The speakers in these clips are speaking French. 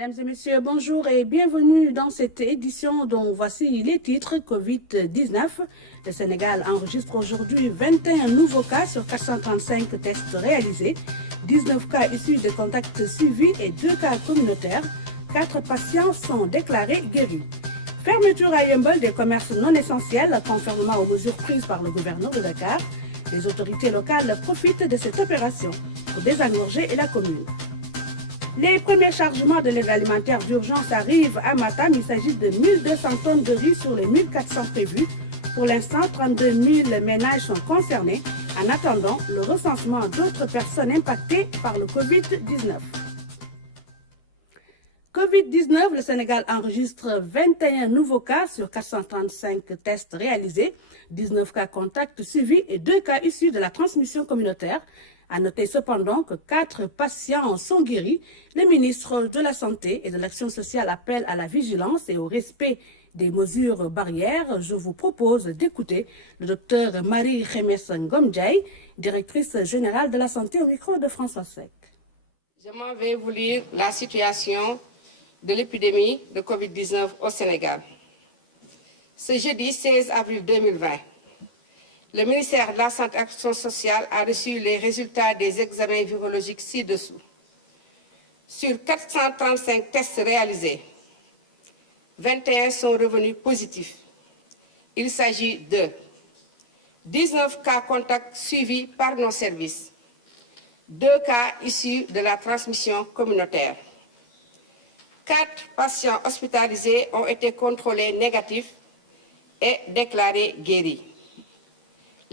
Mesdames et messieurs, bonjour et bienvenue dans cette édition dont voici les titres Covid-19. Le Sénégal enregistre aujourd'hui 21 nouveaux cas sur 435 tests réalisés, 19 cas issus de contacts suivis et 2 cas communautaires. 4 patients sont déclarés guéris. Fermeture à Yeumbeul des commerces non essentiels, conformément aux mesures prises par le gouverneur de Dakar. Les autorités locales profitent de cette opération pour désengorger la commune. Les premiers chargements de l'aide alimentaire d'urgence arrivent à Matam. Il s'agit de 1200 tonnes de riz sur les 1400 prévus. Pour l'instant, 32 000 ménages sont concernés en attendant le recensement d'autres personnes impactées par le Covid-19. Covid-19, le Sénégal enregistre 21 nouveaux cas sur 435 tests réalisés, 19 cas contacts suivis et 2 cas issus de la transmission communautaire. À noter cependant que 4 patients sont guéris. Le ministre de la Santé et de l'Action sociale appelle à la vigilance et au respect des mesures barrières. Je vous propose d'écouter le docteur Marie-Khemesse Ngom-Ndiaye, directrice générale de la santé, au micro de François Seck. Je m'en vais vous lire la situation de l'épidémie de Covid-19 au Sénégal. Ce jeudi 16 avril 2020, le ministère de la Santé et de l'Action sociale a reçu les résultats des examens virologiques ci-dessous. Sur 435 tests réalisés, 21 sont revenus positifs. Il s'agit de 19 cas contacts suivis par nos services, 2 cas issus de la transmission communautaire. 4 patients hospitalisés ont été contrôlés négatifs et déclarés guéris.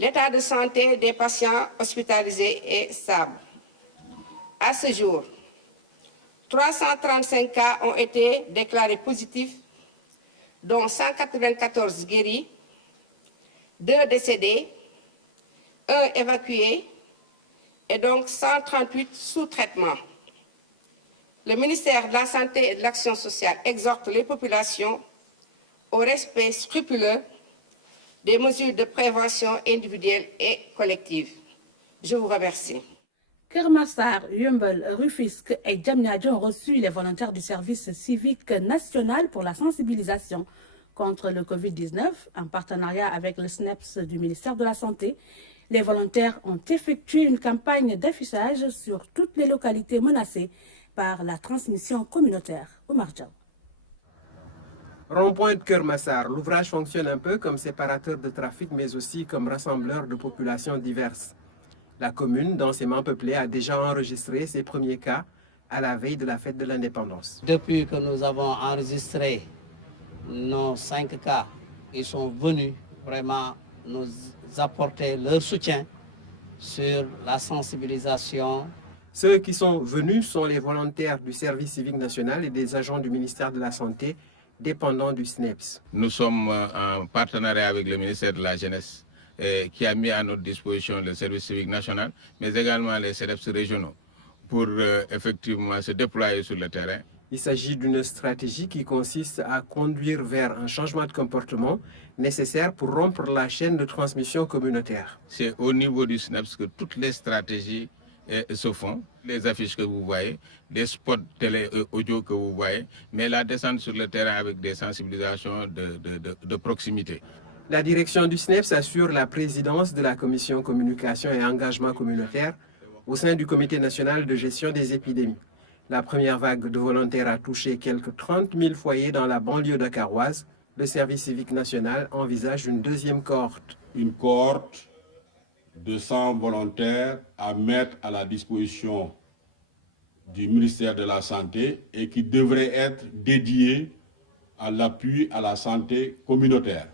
L'état de santé des patients hospitalisés est stable. À ce jour, 335 cas ont été déclarés positifs, dont 194 guéris, 2 décédés, 1 évacué et donc 138 sous traitement. Le ministère de la Santé et de l'Action sociale exhorte les populations au respect scrupuleux des mesures de prévention individuelle et collective. Je vous remercie. Keur Massar, Yeumbeul, Rufisque et Diamniadio ont reçu les volontaires du service civique national pour la sensibilisation contre le Covid-19 en partenariat avec le SNEPS du ministère de la Santé. Les volontaires ont effectué une campagne d'affichage sur toutes les localités menacées par la transmission communautaire. Oumar Diaw. Rond-point de Keur Massar, l'ouvrage fonctionne un peu comme séparateur de trafic, mais aussi comme rassembleur de populations diverses. La commune, densément peuplée, a déjà enregistré ses premiers cas à la veille de la fête de l'indépendance. Depuis que nous avons enregistré nos 5 cas, ils sont venus vraiment nous apporter leur soutien sur la sensibilisation. Ceux qui sont venus sont les volontaires du service civique national et des agents du ministère de la Santé dépendants du SNEPS. Nous sommes en partenariat avec le ministère de la Jeunesse qui a mis à notre disposition le service civique national, mais également les SNEPS régionaux pour effectivement se déployer sur le terrain. Il s'agit d'une stratégie qui consiste à conduire vers un changement de comportement nécessaire pour rompre la chaîne de transmission communautaire. C'est au niveau du SNEPS que toutes les stratégies se font, les affiches que vous voyez, des spots télé et audio que vous voyez, mais la descente sur le terrain avec des sensibilisations de proximité. La direction du SNEPS assure la présidence de la commission communication et engagement communautaire au sein du comité national de gestion des épidémies. La première vague de volontaires a touché quelques 30 000 foyers dans la banlieue dakaroise. Le service civique national envisage une deuxième cohorte. Une cohorte de 100 volontaires à mettre à la disposition du ministère de la Santé et qui devrait être dédiée à l'appui à la santé communautaire.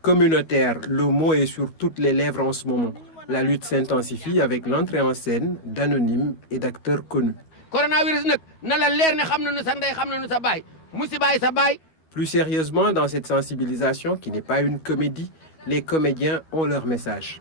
Communautaire, le mot est sur toutes les lèvres en ce moment. La lutte s'intensifie avec l'entrée en scène d'anonymes et d'acteurs connus. Plus sérieusement, dans cette sensibilisation qui n'est pas une comédie, les comédiens ont leur message.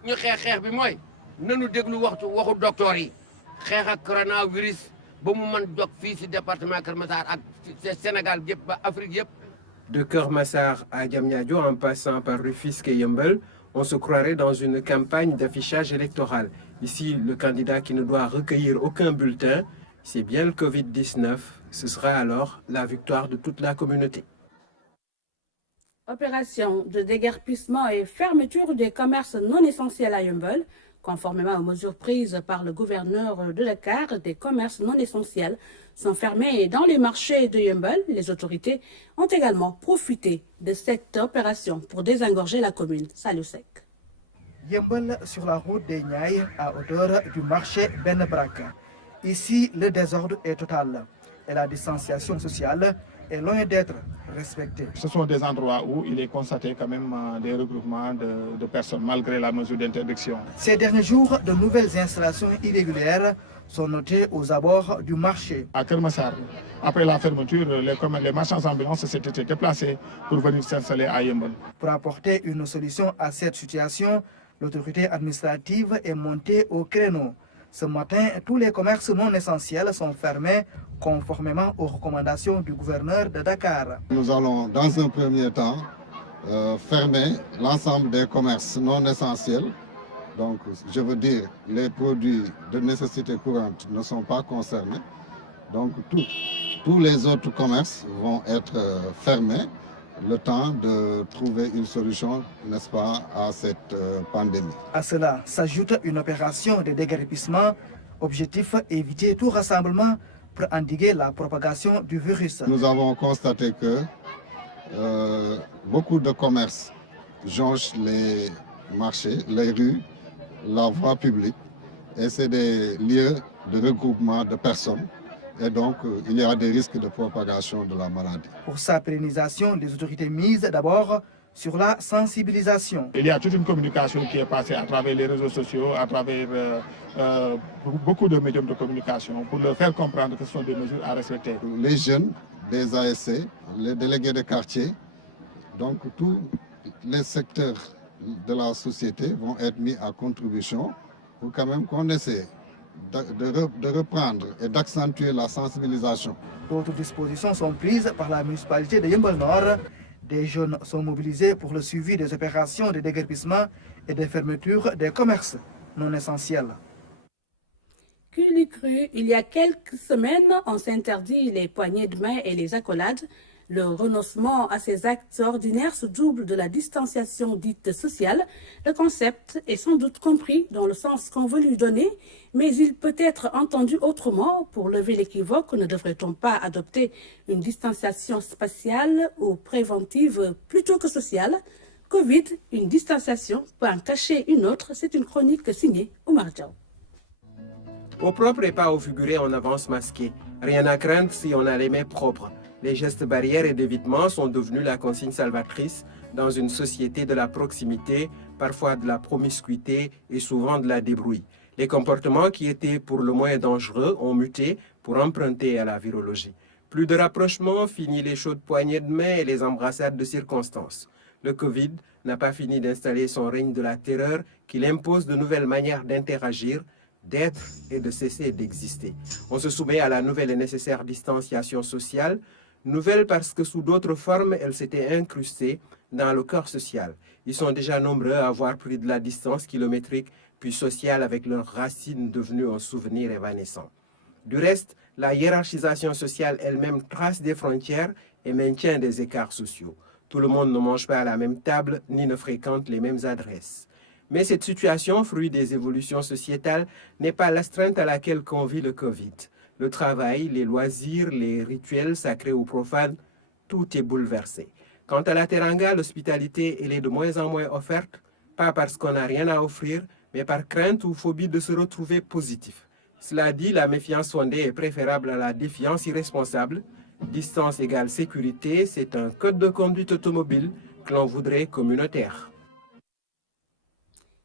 De Keur Massar à Diamniadio, en passant par Rufisque et Yeumbeul, on se croirait dans une campagne d'affichage électoral. Ici, le candidat qui ne doit recueillir aucun bulletin C'est bien le Covid-19, ce sera alors la victoire de toute la communauté. Opération de déguerpissement et fermeture des commerces non essentiels à Yeumbeul. Conformément aux mesures prises par le gouverneur de Dakar, des commerces non essentiels sont fermés dans les marchés de Yeumbeul. Les autorités ont également profité de cette opération pour désengorger la commune. Salou Sek. Yeumbeul sur la route des Niayes à hauteur du marché Ben Brak. Ici, le désordre est total et la distanciation sociale est loin d'être respectée. Ce sont des endroits où il est constaté quand même des regroupements de personnes malgré la mesure d'interdiction. Ces derniers jours, de nouvelles installations irrégulières sont notées aux abords du marché. À Kermassar, après la fermeture, les marchands ambulants s'étaient déplacés pour venir s'installer à Yeumbeul. Pour apporter une solution à cette situation, l'autorité administrative est montée au créneau. Ce matin, tous les commerces non essentiels sont fermés conformément aux recommandations du gouverneur de Dakar. Nous allons dans un premier temps fermer l'ensemble des commerces non essentiels. Donc, je veux dire, les produits de nécessité courante ne sont pas concernés. Donc, tous les autres commerces vont être fermés le temps de trouver une solution, n'est-ce pas, à cette pandémie. À cela s'ajoute une opération de déguerpissement. Objectif, éviter tout rassemblement pour endiguer la propagation du virus. Nous avons constaté que beaucoup de commerces jonchent les marchés, les rues, la voie publique, et c'est des lieux de regroupement de personnes. Et donc, il y a des risques de propagation de la maladie. Pour sa pérennisation, les autorités misent d'abord sur la sensibilisation. Il y a toute une communication qui est passée à travers les réseaux sociaux, à travers beaucoup de médiums de communication pour leur faire comprendre que ce sont des mesures à respecter. Les jeunes des ASC, les délégués de quartier, donc tous les secteurs de la société vont être mis à contribution pour quand même qu'on essaie de reprendre et d'accentuer la sensibilisation. D'autres dispositions sont prises par la municipalité de Yeumbeul Nord. Des jeunes sont mobilisés pour le suivi des opérations de déguerpissement et de fermeture des commerces non essentiels. Culicru, il y a quelques semaines, on s'interdit les poignées de main et les accolades. Le renoncement à ces actes ordinaires se double de la distanciation dite sociale. Le concept est sans doute compris dans le sens qu'on veut lui donner, mais il peut être entendu autrement. Pour lever l'équivoque, ne devrait-on pas adopter une distanciation spatiale ou préventive plutôt que sociale? Covid, une distanciation peut en cacher une autre. C'est une chronique signée Oumar Diaw. Au propre et pas au figuré, on avance masqué. Rien à craindre si on a les mains propres. Les gestes barrières et d'évitement sont devenus la consigne salvatrice dans une société de la proximité, parfois de la promiscuité et souvent de la débrouille. Les comportements qui étaient pour le moins dangereux ont muté pour emprunter à la virologie. Plus de rapprochement, fini les chaudes poignées de main et les embrassades de circonstances. Le Covid n'a pas fini d'installer son règne de la terreur qu'il impose de nouvelles manières d'interagir, d'être et de cesser d'exister. On se soumet à la nouvelle et nécessaire distanciation sociale, nouvelle parce que sous d'autres formes, elle s'était incrustée dans le corps social. Ils sont déjà nombreux à avoir pris de la distance kilométrique puis sociale avec leurs racines devenues un souvenir évanescent. Du reste, la hiérarchisation sociale elle-même trace des frontières et maintient des écarts sociaux. Tout le monde ne mange pas à la même table ni ne fréquente les mêmes adresses. Mais cette situation, fruit des évolutions sociétales, n'est pas l'astreinte à laquelle convie le Covid. Le travail, les loisirs, les rituels sacrés ou profanes, tout est bouleversé. Quant à la teranga, l'hospitalité, elle est de moins en moins offerte, pas parce qu'on n'a rien à offrir, mais par crainte ou phobie de se retrouver positif. Cela dit, la méfiance fondée est préférable à la défiance irresponsable. Distance égale sécurité, c'est un code de conduite automobile que l'on voudrait communautaire.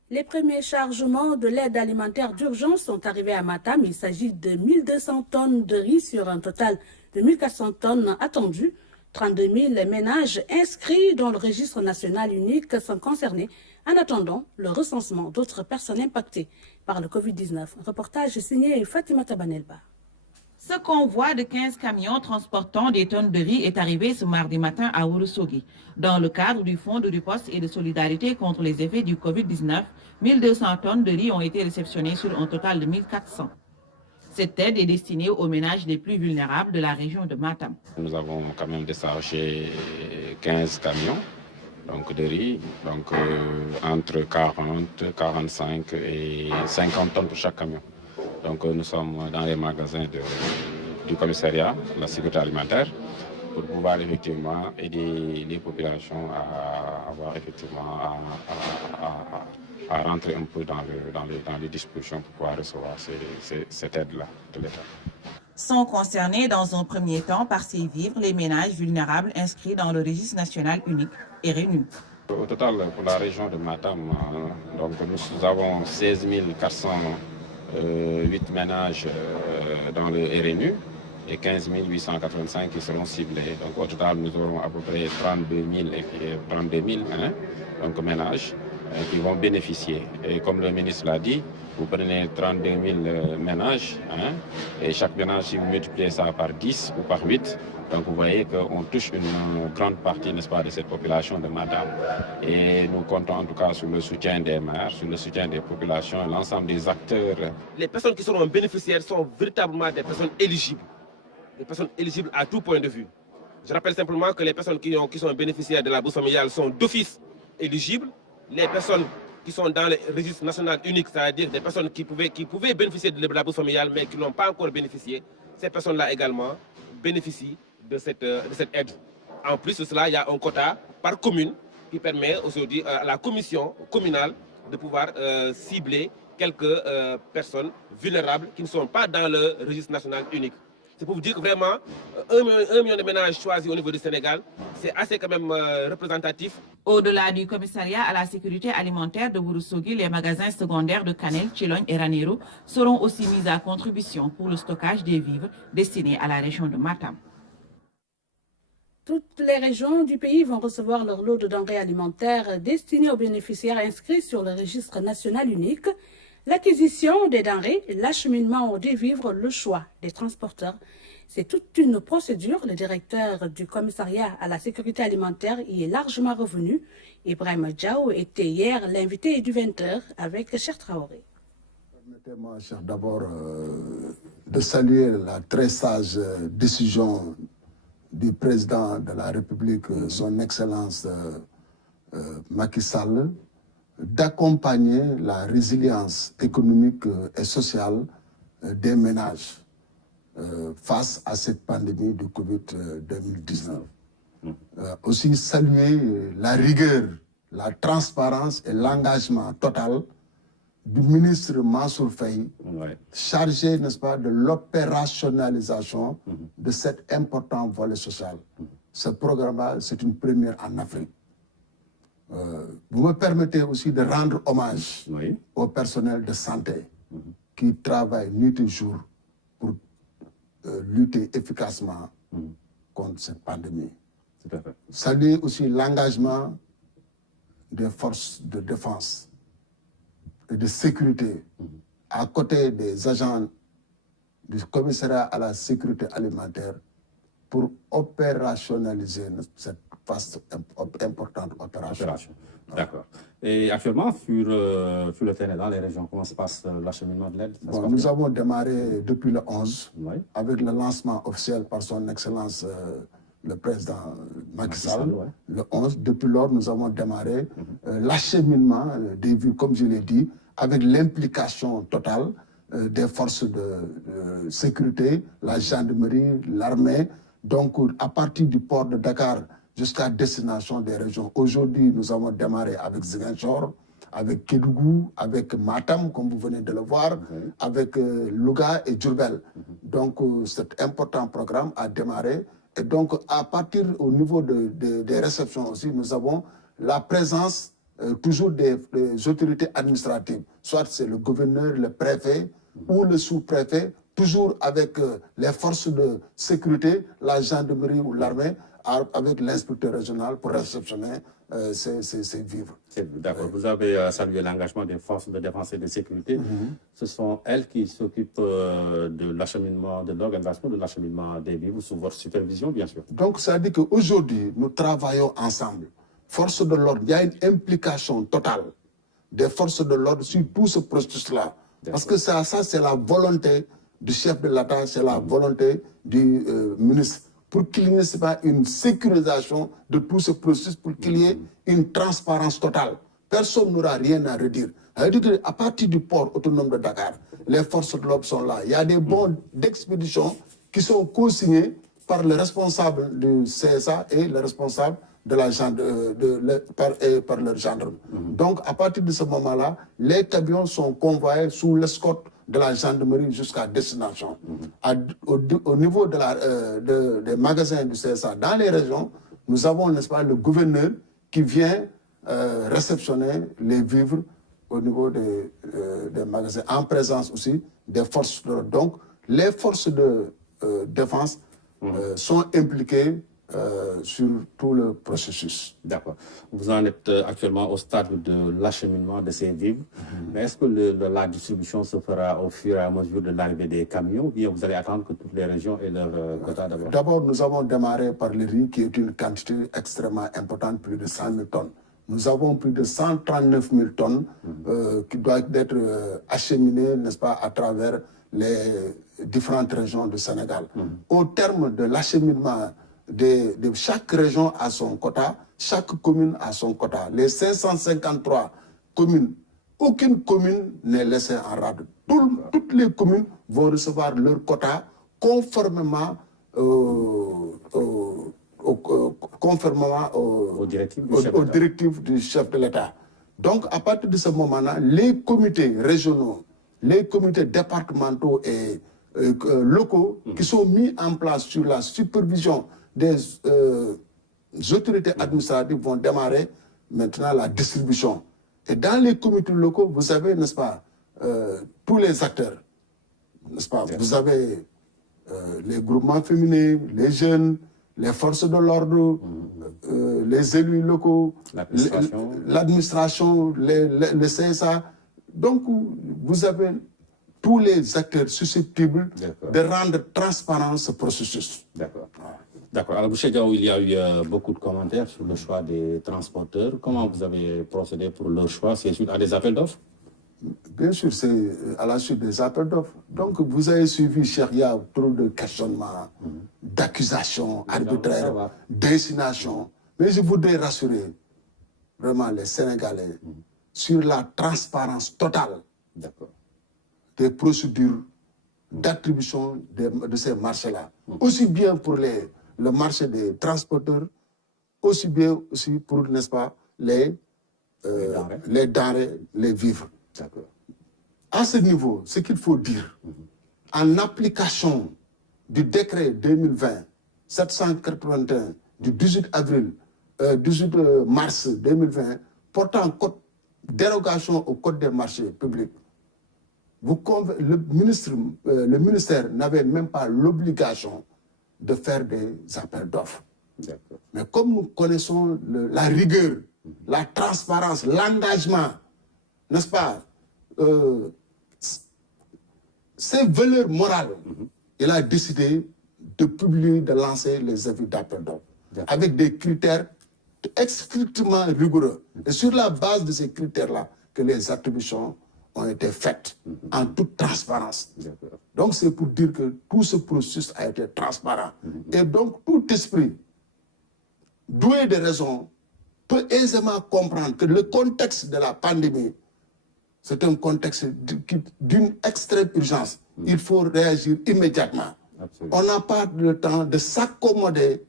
Les premiers chargements de l'aide alimentaire d'urgence sont arrivés à Matam. Il s'agit de 1200 tonnes de riz sur un total de 1400 tonnes attendues. 32 000 ménages inscrits dans le registre national unique sont concernés en attendant le recensement d'autres personnes impactées par le Covid-19. Reportage signé Fatima Tabanelba. Ce convoi de 15 camions transportant des tonnes de riz est arrivé ce mardi matin à Ourossogui. Dans le cadre du Fonds de riposte et de solidarité contre les effets du Covid-19, 1200 tonnes de riz ont été réceptionnées sur un total de 1400. Cette aide est destinée aux ménages les plus vulnérables de la région de Matam. Nous avons quand même déchargé 15 camions donc de riz, donc entre 40, 45 et 50 tonnes pour chaque camion. Donc nous sommes dans les magasins du commissariat de la sécurité alimentaire pour pouvoir effectivement aider les populations à avoir effectivement à rentrer un peu dans les dispositions pour pouvoir recevoir cette aide-là de l'État. Sont concernés dans un premier temps par ces vivres les ménages vulnérables inscrits dans le registre national unique RNU. Au total, pour la région de Matam, donc nous avons 16 408 ménages dans le RNU et 15 885 qui seront ciblés. Donc au total, nous aurons à peu près 32 000 donc ménages qui vont bénéficier. Et comme le ministre l'a dit, vous prenez 32 000 ménages et chaque ménage, si vous multipliez ça par 10 ou par 8, donc vous voyez qu'on touche une grande partie, n'est-ce pas, de cette population de Matam. Et nous comptons en tout cas sur le soutien des maires, sur le soutien des populations, l'ensemble des acteurs. Les personnes qui seront bénéficiaires sont véritablement des personnes éligibles à tout point de vue. Je rappelle simplement que les personnes qui sont bénéficiaires de la bourse familiale sont d'office éligibles. Les personnes qui sont dans le registre national unique, c'est-à-dire des personnes qui pouvaient bénéficier de la bourse familiale mais qui n'ont pas encore bénéficié, ces personnes-là également bénéficient de cette aide. En plus de cela, il y a un quota par commune qui permet aujourd'hui à la commission communale de pouvoir cibler quelques personnes vulnérables qui ne sont pas dans le registre national unique. C'est pour vous dire que vraiment, 1 million de ménages choisis au niveau du Sénégal, c'est assez quand même représentatif. Au-delà du commissariat à la sécurité alimentaire de Ourossogui, les magasins secondaires de Kanel, Tchilogne et Ranérou seront aussi mis à contribution pour le stockage des vivres destinés à la région de Matam. Toutes les régions du pays vont recevoir leur lot de denrées alimentaires destinées aux bénéficiaires inscrits sur le registre national unique. L'acquisition des denrées, l'acheminement des vivres, le choix des transporteurs, c'est toute une procédure. Le directeur du commissariat à la sécurité alimentaire y est largement revenu. Ibrahim Diaw était hier l'invité du 20h avec Cheikh Traoré. Permettez-moi, Cheikh, d'abord de saluer la très sage décision du président de la République, son Excellence Macky Sall, d'accompagner la résilience économique et sociale des ménages face à cette pandémie de Covid-19. Aussi saluer la rigueur, la transparence et l'engagement total du ministre Mansour Faye, chargé, n'est-ce pas, de l'opérationnalisation de cet important volet social. Ce programme-là, c'est une première en Afrique. Vous me permettez aussi de rendre hommage au personnel de santé qui travaille nuit et jour pour lutter efficacement contre cette pandémie. Saluer aussi l'engagement des forces de défense et de sécurité à côté des agents du commissariat à la sécurité alimentaire pour opérationnaliser cette vaste, importante opération. D'accord. Et actuellement, sur le terrain, dans les régions, comment se passe l'acheminement de l'aide? Nous avons démarré depuis le 11, avec le lancement officiel par son Excellence le président Macky Sall. Le 11, depuis lors, nous avons démarré l'acheminement des villes, comme je l'ai dit, avec l'implication totale des forces de sécurité, la gendarmerie, l'armée. Donc, à partir du port de Dakar jusqu'à destination des régions. Aujourd'hui, nous avons démarré avec Ziguinchor, avec Kédougou, avec Matam, comme vous venez de le voir, avec Louga et Diourbel. Donc, cet important programme a démarré. Et donc, à partir au niveau des réceptions aussi, nous avons la présence toujours des autorités administratives. Soit c'est le gouverneur, le préfet ou le sous-préfet, toujours avec les forces de sécurité, la gendarmerie ou l'armée, avec l'inspecteur régional pour réceptionner ces vivres. D'accord. Vous avez salué l'engagement des forces de défense et de sécurité. Ce sont elles qui s'occupent de l'acheminement, de l'organisation de l'acheminement des vivres sous votre supervision, bien sûr. Donc, ça veut dire qu'aujourd'hui, nous travaillons ensemble. Forces de l'ordre, il y a une implication totale des forces de l'ordre sur tout ce processus-là. Parce que ça c'est la volonté du chef de l'État, c'est la volonté du ministre, pour qu'il n'y ait pas une sécurisation de tout ce processus, pour qu'il y ait une transparence totale. Personne n'aura rien à redire. À partir du port autonome de Dakar, les forces de l'ordre sont là. Il y a des bons d'expédition qui sont co-signés par le responsable du CSA et le responsable de la par leur gendarme. Donc, à partir de ce moment-là, les camions sont convoyés sous l'escorte de la gendarmerie jusqu'à destination. Au niveau des magasins du CSA, dans les régions, nous avons, n'est-ce pas, le gouverneur qui vient réceptionner les vivres au niveau des magasins, en présence aussi des forces de l'ordre. Donc, les forces de défense sont impliquées sur tout le processus. D'accord. Vous en êtes actuellement au stade de l'acheminement de ces vivres. Mais est-ce que la distribution se fera au fur et à mesure de l'arrivée des camions, ou bien vous allez attendre que toutes les régions aient leur quota d'abord? D'abord, nous avons démarré par le riz, qui est une quantité extrêmement importante, plus de 100 000 tonnes. Nous avons plus de 139 000 tonnes qui doivent être acheminées, n'est-ce pas, à travers les différentes régions du Sénégal. Au terme de l'acheminement de chaque région a son quota, chaque commune a son quota. Les 553 communes, aucune commune n'est laissée en rade. Toutes les communes vont recevoir leur quota conformément aux directives du chef de l'État. Donc, à partir de ce moment-là, les comités régionaux, les comités départementaux et locaux qui sont mis en place sur la supervision des autorités administratives vont démarrer maintenant la distribution. Et dans les comités locaux, vous avez, n'est-ce pas, tous les acteurs, n'est-ce pas? Vous avez les groupements féminins, les jeunes, les forces de l'ordre, les élus locaux, l'administration, le CSA. Donc, vous avez tous les acteurs susceptibles de rendre transparent ce processus. D'accord. D'accord. Alors, M. Diaw, il y a eu beaucoup de commentaires sur le choix des transporteurs. Comment vous avez procédé pour leur choix? C'est suite à des appels d'offres? Bien sûr, c'est à la suite des appels d'offres. Donc, vous avez suivi, cher, il y a trop de questionnements, d'accusations arbitraires, d'insinuations. Mais je voudrais rassurer vraiment les Sénégalais sur la transparence totale des procédures d'attribution de ces marchés-là. Aussi bien pour le marché des transporteurs, aussi bien aussi pour, n'est-ce pas, les denrées, les vivres. À ce niveau, ce qu'il faut dire, en application du décret 2020-781 du 18 mars 2020 portant dérogation au code des marchés publics, le ministère n'avait même pas l'obligation de faire des appels d'offres. Mais comme nous connaissons la rigueur, la transparence, l'engagement, n'est-ce pas, ces valeurs morales, il a décidé de publier, de lancer les avis d'appel d'offres avec des critères extrêmement rigoureux. Et sur la base de ces critères-là, que les attributions ont été faites en toute transparence. Donc c'est pour dire que tout ce processus a été transparent. Et donc tout esprit doué de raison peut aisément comprendre que le contexte de la pandémie, c'est un contexte d'une extrême urgence. Il faut réagir immédiatement. On n'a pas le temps de s'accommoder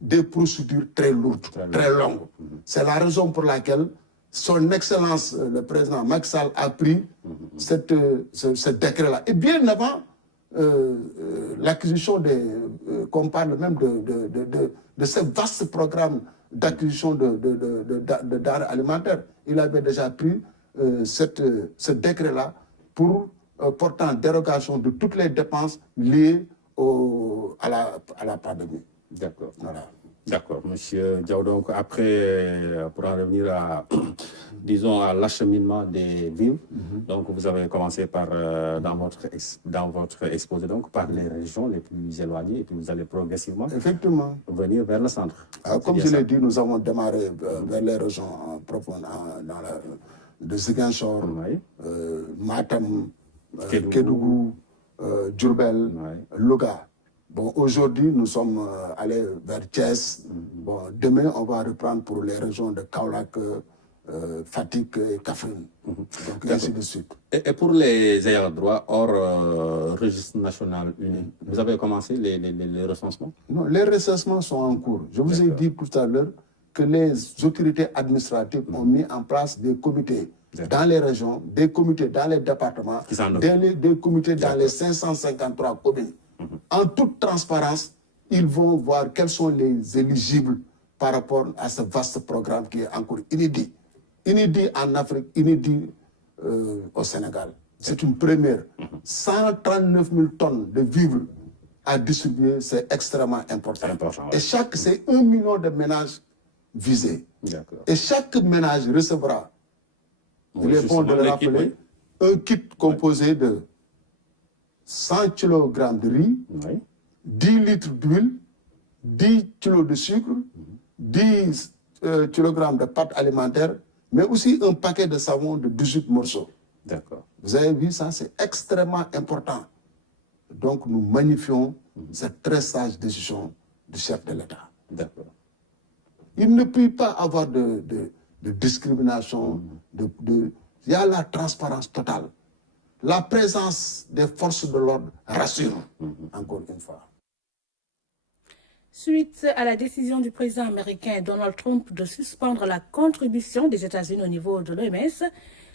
des procédures très lourdes, très longues. C'est la raison pour laquelle son Excellence, le président Macky Sall, a pris ce décret-là. Et bien avant l'acquisition qu'on parle même de ce vaste programme d'acquisition de denrées alimentaires, il avait déjà pris ce décret-là pour portant dérogation de toutes les dépenses liées à la pandémie. D'accord. Voilà. D'accord, Monsieur Diaw. Donc après, pour en revenir à, disons, à l'acheminement des vivres, donc vous avez commencé par, dans votre exposé, donc par les régions les plus éloignées, et puis vous allez progressivement venir vers le centre. Comme je l'ai dit, nous avons démarré vers les régions profondes, de Ziguinchor, Matam, Kédougou, Diourbel, Louga. Bon, aujourd'hui, nous sommes allés vers Thiès. Bon, demain, on va reprendre pour les régions de Kaolack, Fatick et Kaffrine. Donc, ainsi de suite. Et pour les ayants droit hors registre national uni, vous avez commencé les recensements? Non, les recensements sont en cours. Je vous ai dit tout à l'heure que les autorités administratives ont mis en place des comités dans les régions, des comités dans les départements, des comités dans les 553 communes. En toute transparence, ils vont voir quels sont les éligibles par rapport à ce vaste programme qui est encore inédit. Inédit en Afrique, inédit au Sénégal. C'est une première. 139 000 tonnes de vivres à distribuer, c'est extrêmement important. Et c'est 1 million de ménages visés. Et chaque ménage recevra, il est bon de le rappeler, un kit composé de 100 kg de riz, 10 litres d'huile, 10 kg de sucre, 10 kg de pâte alimentaire, mais aussi un paquet de savon de 18 morceaux. D'accord. Vous avez vu ça, c'est extrêmement important. Donc nous magnifions cette très sage décision du chef de l'État. D'accord. Il ne peut pas avoir de discrimination, il y a la transparence totale. La présence des forces de l'ordre rassure, encore une fois. Suite à la décision du président américain Donald Trump de suspendre la contribution des États-Unis au niveau de l'OMS,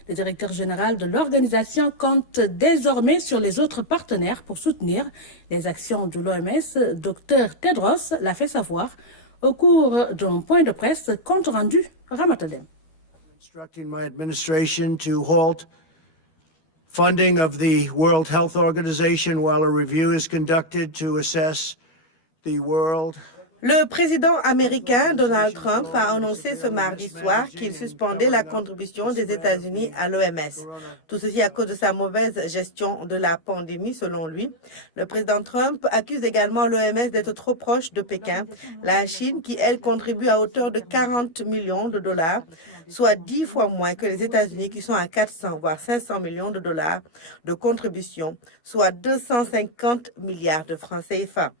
le directeur général de l'organisation compte désormais sur les autres partenaires pour soutenir les actions de l'OMS. Dr Tedros l'a fait savoir au cours d'un point de presse compte rendu Ramatadem. Instructing my administration to halt funding of the World Health Organization while a review is conducted to assess the world. Le président américain Donald Trump a annoncé ce mardi soir qu'il suspendait la contribution des États-Unis à l'OMS. Tout ceci à cause de sa mauvaise gestion de la pandémie, selon lui. Le président Trump accuse également l'OMS d'être trop proche de Pékin, la Chine qui, elle, contribue à hauteur de 40 millions de dollars, soit 10 fois moins que les États-Unis qui sont à 400 voire 500 millions de dollars de contribution, soit 250 milliards de francs CFA.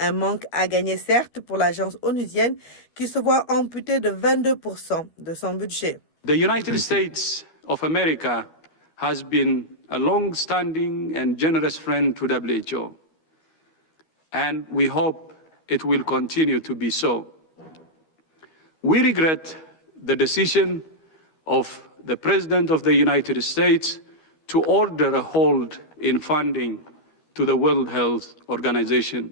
Un manque à gagner, certes, pour l'agence onusienne qui se voit amputée de 22% de son budget. The United States of America has been a long-standing and generous friend to WHO, and we hope it will continue to be so. We regret the decision of the President of the United States to order a halt in funding to the World Health Organization.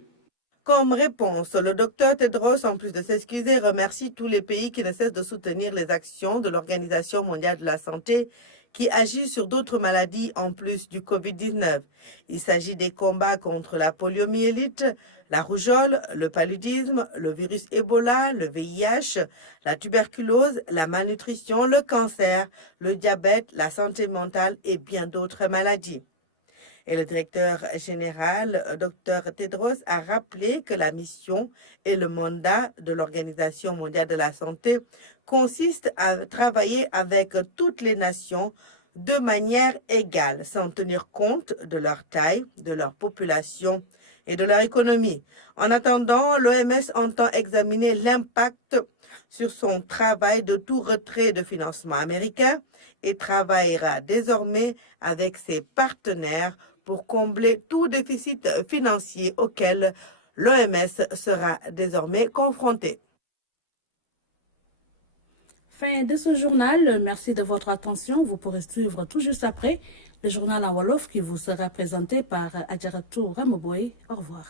Comme réponse, le docteur Tedros, en plus de s'excuser, remercie tous les pays qui ne cessent de soutenir les actions de l'Organisation mondiale de la santé qui agit sur d'autres maladies en plus du Covid-19. Il s'agit des combats contre la poliomyélite, la rougeole, le paludisme, le virus Ebola, le VIH, la tuberculose, la malnutrition, le cancer, le diabète, la santé mentale et bien d'autres maladies. Et le directeur général, Dr Tedros, a rappelé que la mission et le mandat de l'Organisation mondiale de la santé consistent à travailler avec toutes les nations de manière égale, sans tenir compte de leur taille, de leur population et de leur économie. En attendant, l'OMS entend examiner l'impact sur son travail de tout retrait de financement américain et travaillera désormais avec ses partenaires pour combler tout déficit financier auquel l'OMS sera désormais confrontée. Fin de ce journal. Merci de votre attention. Vous pourrez suivre tout juste après le journal en Wolof qui vous sera présenté par Adjaratou Ramoboy. Au revoir.